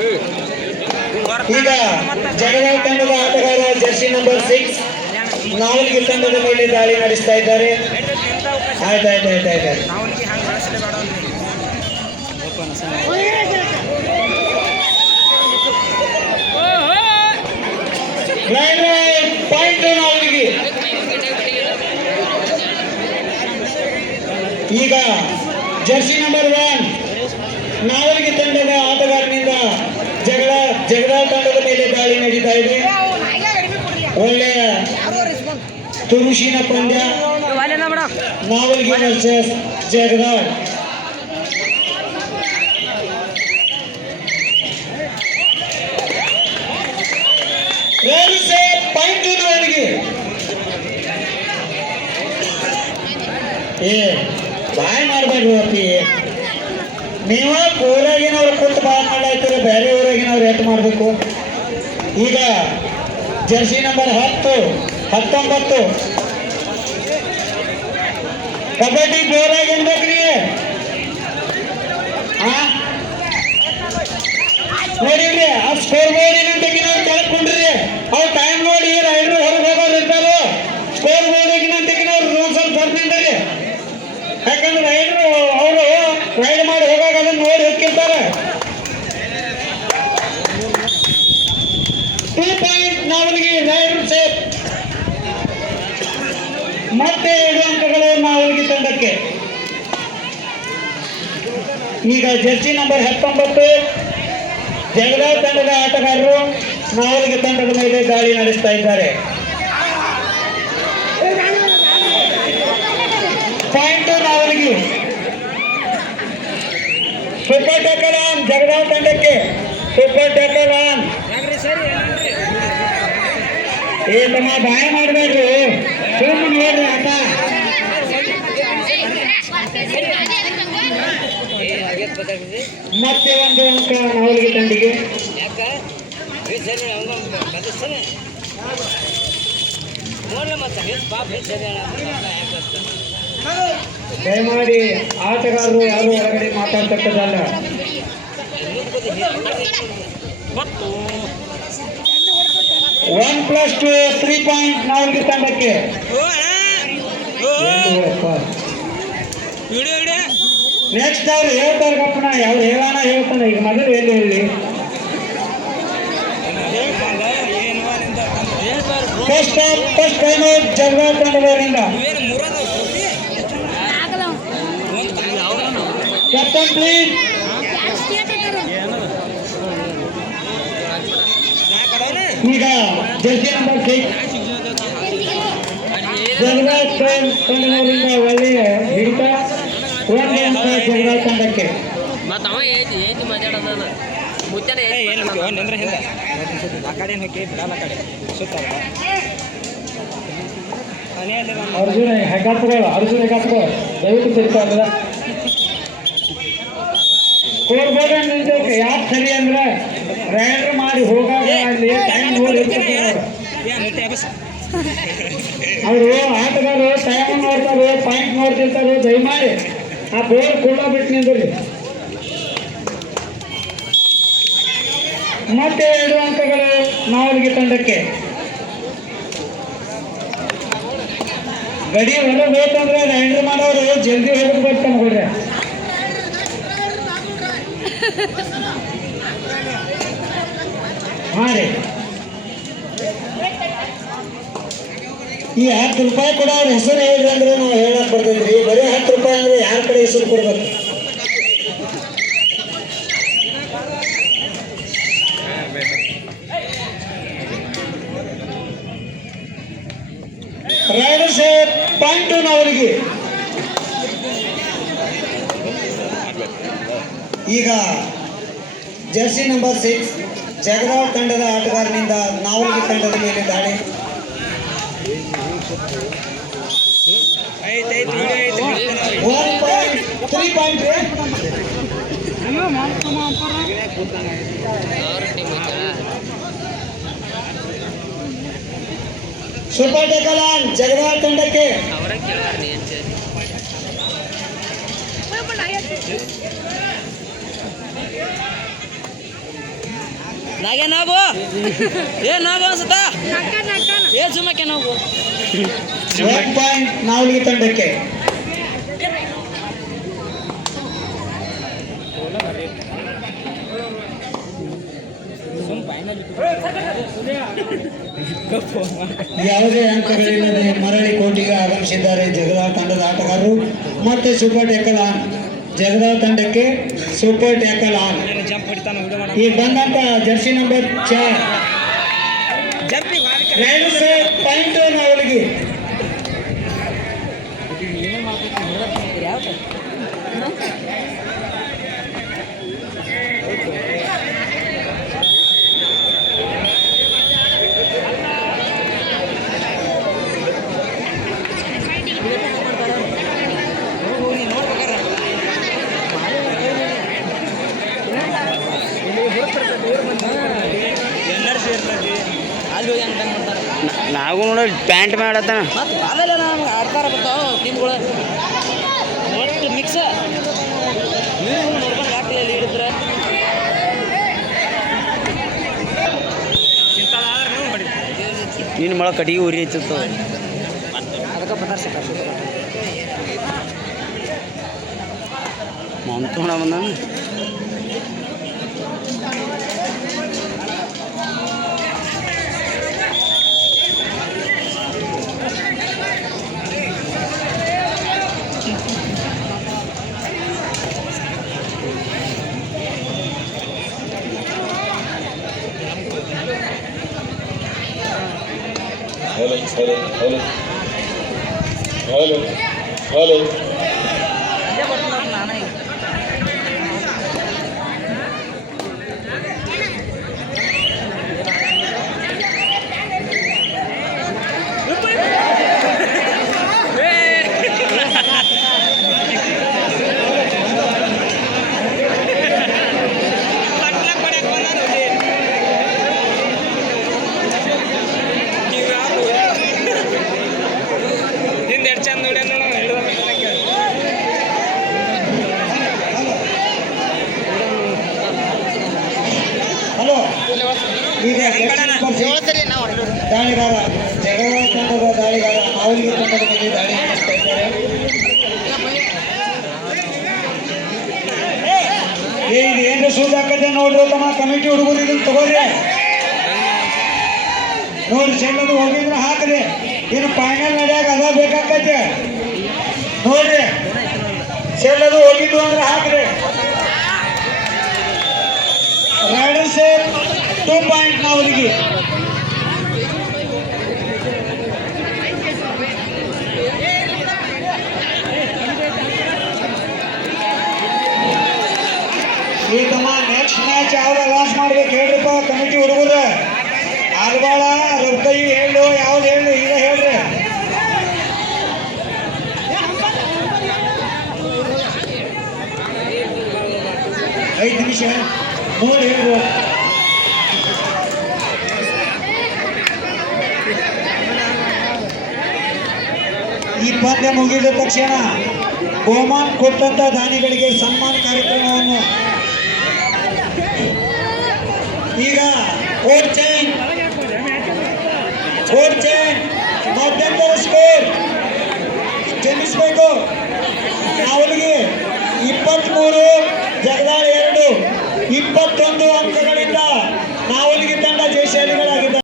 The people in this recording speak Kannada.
ಈಗ ಜಗದಾಳ್ ತಂಡದ ಆಟಗಾರ ಜರ್ಸಿ ನಂಬರ್ 6 ನಾವಲ್ಗಿ ತಂಡದ ಮೇಲೆ ದಾಳಿ ನಡೆಸ್ತಾ ಇದ್ದಾರೆ. ಆಯ್ತಾಯ್ತಾಯ್ತಾಯ್ತು ಪಾಯಿಂಟ್ ನಾವಲ್ಗಿ. ಈಗ ಜರ್ಸಿ ನಂಬರ್ 1 ನಾವಲ್ಗಿ ತಂಡದ ಆಟಗಾರನಿಂದ ಜಗದಾಳ್ ತಂಡದ ಮೇಲೆ ದಾಳಿ ನಡೀತಾ ಇದೆ. ಒಳ್ಳೆಯ ತುರುಷಿನ ಪಂದ್ಯ ನಾವಲ್ಗಿ ವರ್ಸಸ್ ಜಗದಾಳ್. ಪಾಯಿಂಟ್ ನಾವಲ್ಗಿ. ಬಾಯ್ ಮಾಡ್ಬೇಡ್ರಿ ಅಪ್ಪಿ, ನೀವು ಊರಾಗಿನವ್ರು ಕೂತು ಬಾಯ್ ಮಾಡಾಯ್ತಾರೆ, ಬೇರೆ ಊರಾಗಿನವ್ರು ಎಷ್ಟು ಮಾಡಬೇಕು. ಈಗ ಜರ್ಸಿ ನಂಬರ್ 10 19 ಕಬಡ್ಡಿ ಜೋರಾಗಿ ಅನ್ಬೇಕ್ರಿ. ನೋಡಿರಿ ಆ ಸ್ಕೋರ್ ಬೋರ್ಡ್ ಏನಂತಗಿನ ಕೇಳ್ಕೊಂಡ್ರಿ, ಅವ್ರು ಟೈಮ್ ನೋಡಿ ರೈಡ್ರು ಹೊರಗೆ ಹೋಗೋರು ಇರ್ತಾರೋ. ಸ್ಕೋರ್ ಬೋರ್ಡ್ ರೂಲ್ಸ್ ಅಲ್ಲಿ ಬರ್ತಿದ್ದಾರೆ, ಯಾಕಂದ್ರೆ ರೈಡ್ರು ಅವರು ರೈಡ್ ಮಾಡಿ ಹೋಗಾಗ ಅದನ್ನ ನೋಡಿ ಹೋಗಿರ್ತಾರೆ. 2 ಪಾಯಿಂಟ್ ನಾವಲ್ಗಿ ರೈಡ್ರು ಸೇಫ್. ಮತ್ತೆ 2 ಅಂಕಗಳು ನಾವಲ್ಗಿ ತಂಡಕ್ಕೆ. ಈಗ ಜರ್ಸಿ ನಂಬರ್ 19 ಜಗದಾಳ್ ತಂಡದ ಆಟಗಾರರು ನಾವಲ್ಗಿ ತಂಡದ ಮೇಲೆ ದಾಳಿ ನಡೆಸ್ತಾ ಇದ್ದಾರೆ. Point Navalgi. Super tackle on Jagadal ತಂಡಕ್ಕೆ. Super tackle on. ತಮ್ಮ ಬಾಯ ಮಾಡಬೇಡ್ರಿ, ಸುಮ್ಮನೆ ನೋಡ್ರಿ ಆಟ. ಮತ್ತೆ 1 ಅಂಕ ನಾವಲ್ಗಿ ತಂಡಿಗೆ. ದಯಮಾಡಿ ಆಟಗಾರರು ಯಾರು ಹೊರಗಡೆ ಮಾತಾಡ್ತಕ್ಕದಲ್ಲ. 1+2 3 ಪಾಯಿಂಟ್ ನಾವಲ್ಗಿ ತಂಡಕ್ಕೆ. ನೆಕ್ಸ್ಟ್ ಅವ್ರು ಹೇಳ್ತಾರೆ ಗಪ್ಪಣ, ಅವ್ರು ಹೇಳೋಣ ಹೇಳ್ತಾನೆ. ಈಗ ಮೊದಲು ಏನು ಹೇಳಿ, first time Jagadal ತಂಡದವರಿಂದ captain please. ಈಗ ಜರ್ಸಿ ನಂಬರ್ 6 ಜಗದಾಳ್ ತಂಡದವರಿಂದ ಒಳ್ಳೆಯ ಹಿಡಿತ. 1 ಅಂಕ ಜಗದಾಳ್ ತಂಡಕ್ಕೆ. ಅರ್ಜುನ ಹೆಗಾತ್ಕೋ ದಯವಿಟ್ಟು ತಿರ್ಕೋಲ್ಲ. Score board ನಿಲ್ಬೇಕು. ಯಾಕೆ ಸರಿ ಅಂದ್ರೆ ರೈಡರ್ ಮಾಡಿ ಹೋಗಾಗ ಅಲ್ಲಿ ಟೈಮ್ ನೋಡಿರ್ತಾರೆ ಅವರು. ಆಟಗಾರರು ಟೈಮ್ ನೋಡ್ತಾರೆ, ಪಾಯಿಂಟ್ ನೋಡ್ತಿರ್ತಾರೆ. ದಯಮಾಡಿ ಆ ಬೋರ್ಡ್ ಕೂಡ ಬಿಟ್ಟು ನಿಂದ್ರಿ. ಮತ್ತೆ 2 ಅಂಕಗಳು ನಾವಲ್ಗಿ ತಂಡಕ್ಕೆ. ಗಡಿ ಹೊರಗೆ ಬೇಕಂದ್ರೆ ರೈಡರ್ ಮಾಡೋರು ಜಲ್ದಿ ಹೊರಗೆ ಬರ್ತಾನೆ ನೋಡ್ರಿ. ಹಾ ರೀ, ಈ 10 ರೂಪಾಯಿ ಕೂಡ ಅವ್ರ ಹೆಸರು ಹೇಳಿದ್ರೆ ಅಂದ್ರೆ ನಾವು ಹೇಳಕ್ ಬರ್ತೈತ್ರಿ. ಬರೀ 10 ರೂಪಾಯಿ ಅಂದ್ರೆ ಯಾರ ಕಡೆ ಹೆಸರು ಕೊಡ್ಬೇಕು. ರೈಡರ್ಸ್ ಪಾಯಿಂಟ್ ನಾವಲ್ಗಿ. ಈಗ ಜರ್ಸಿ ನಂಬರ್ 6 ಜಗದಾಳ್ ತಂಡದ ಆಟಗಾರನಿಂದ ನಾವಲ್ಗಿ ತಂಡದ ಮೇಲೆ ದಾಳಿ. 3 point. Super tackle on Jagadal ತಂಡಕ್ಕೆ. ನಾಗೇ ನಾಗು ಏ ನಾಗು ಅನ್ಸುತ್ತಾ ಏ ಸುಮ್ಮಕ್ಕೆ ನಾಗು 1 ಪಾಯಿಂಟ್ ನಾವಲಿಗೆ ತಂಡಕ್ಕೆ. ಯಾವುದೇ ಅಂಕಗಳಿಲ್ಲದೆ ಮರಳಿ ಕೋಟಿಗೆ ಆಗಮಿಸಿದ್ದಾರೆ ಜಗದಾಳ ತಂಡದ ಆಟಗಾರರು. ಮತ್ತೆ ಸೂಪರ್ ಟ್ಯಾಕಲ್ ಆನ್ ಜಗದಾಳ ತಂಡಕ್ಕೆ ಸೂಪರ್ ಟ್ಯಾಕಲ್ ಆನ್. ಈಗ ಬಂದಂತ ಜರ್ಸಿ ನಂಬರ್ 4 ಪಾಯಿಂಟ್ ನಾವಲಿಗೆ. ನಾವು ನೋಡಿ ಪ್ಯಾಂಟ್ ಮಾಡತ್ತಾನ ಆಮೇಲೆ ನಮ್ಗೆ ಆಡ್ತಾರ ಬರ್ತಾವ ಟೀಮ್ಗಳು ನೋಡಿ ಮಿಕ್ಸ್ ನೋಡ್ಕೊಂಡು ಹಾಕಲಿ ಅಲ್ಲಿ ಹಿಡಿದ್ರೆ ನೀನು ಮಳ ಕಟ್ಟಿಗೆ ಉರಿ ಐತಿತ್ತು ಅದಕ್ಕೆ ಪದಾರ್ಥ ಮಂತೋಣ ಬಂದ ಹಲೋ ಈಗ ದಾಳಿಗಾರ ಜಗದಾಳ ತಂಡದ ದಾಳಿಗಾರ ನಾವಲಿಗೆ ತಂಡದ ಮೇಲೆ ದಾಳಿ ನಡೆಸ್ತಾ ಇದ್ದಾರೆ. ಏನು ಸೂಜ್ ಹಾಕತ್ತೆ ನೋಡ್ರಿ ತಮ್ಮ ಕಮಿಟಿ ಹುಡುಗರು ಇದನ್ನ ತಗೋರಿ ನೋಡ್ರಿ ಚೆಲ್ಲದು ಹೋಗಿದ್ರೆ ಹಾಕ್ರಿ. ಇನ್ನು ಫೈನಲ್ ನಡೆಯಾಗ ಅದ ಬೇಕಾಗತ್ತೆ ನೋಡ್ರಿ ಚೆಲ್ಲದು ಹೋಗಿದ್ದು ಅಂದ್ರೆ ಹಾಕ್ರಿ. ರೈಡರ್ಸ್ 2 ಪಾಯಿಂಟ್ ನಾವಲಿಗೆ. ಈ ತಮ್ಮ ನೆಕ್ಸ್ಟ್ ಮ್ಯಾಚ್ ಯಾವ್ದು ಅಲಾನ್ಸ್ ಮಾಡ್ಬೇಕು ಹೇಳ್ರಿಪ್ಪ ಕಮಿಟಿ ಹುಡುಗರು. ಆಲ್ವಾಳ ರೊಕ್ಕೈ ಹೇಳು ಯಾವ್ದು ಹೇಳು ಈಗ ಹೇಳ್ರಿ. ಐದು ನಿಮಿಷ 3 ಹೇಳು. ಈ ಪಂದ್ಯ ಮುಗಿದ ತಕ್ಷಣ ಬಹುಮಾನ ಕೊಟ್ಟಂತ ದಾನಿಗಳಿಗೆ ಸನ್ಮಾನ ಕಾರ್ಯಕ್ರಮವನ್ನು ಈಗ ಕೋಡ್ ಚೇಂಜ್ ಮಧ್ಯಂತರ ಸ್ಕೋರ್ ಜನಿಸಬೇಕು. ನಾವಲಿಗೆ 23 ಜಗದಾಳ 2 21 ಅಂಕಗಳಿಂದ